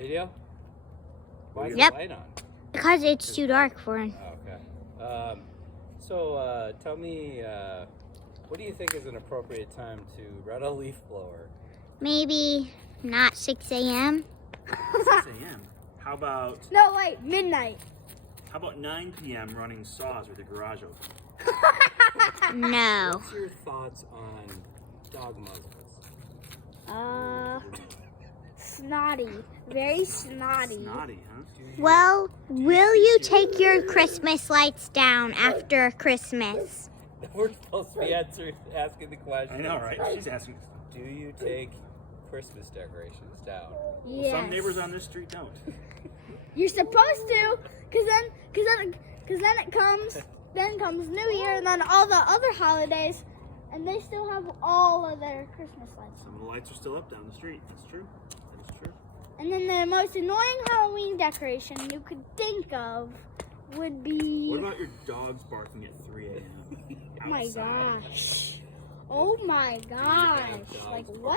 Video? Why is Yep. the light on? Because it's too dark for him. Oh, okay. So tell me, what do you think is an appropriate time to run a leaf blower? Maybe not 6 a.m. 6 a.m. How about No, wait, midnight. 9 p.m. running saws with the garage open? No. What's your thoughts on dog muzzles? Snotty. Very snotty. Snotty, huh? Well, will you take your Christmas lights down after Christmas? We're supposed to be asking the question. I know, right? She's asking. Do you take Christmas decorations down? Well, Yes. some neighbors on this street don't. You're supposed to, cause then comes New Year and then all the other holidays, and they still have all of their Christmas lights. Some of the lights are still up down the street. That's true. That is true. And then the most annoying Halloween decoration you could think of would be. What about your dogs barking at 3 a.m.? Oh my outside? gosh. Oh my gosh. Like what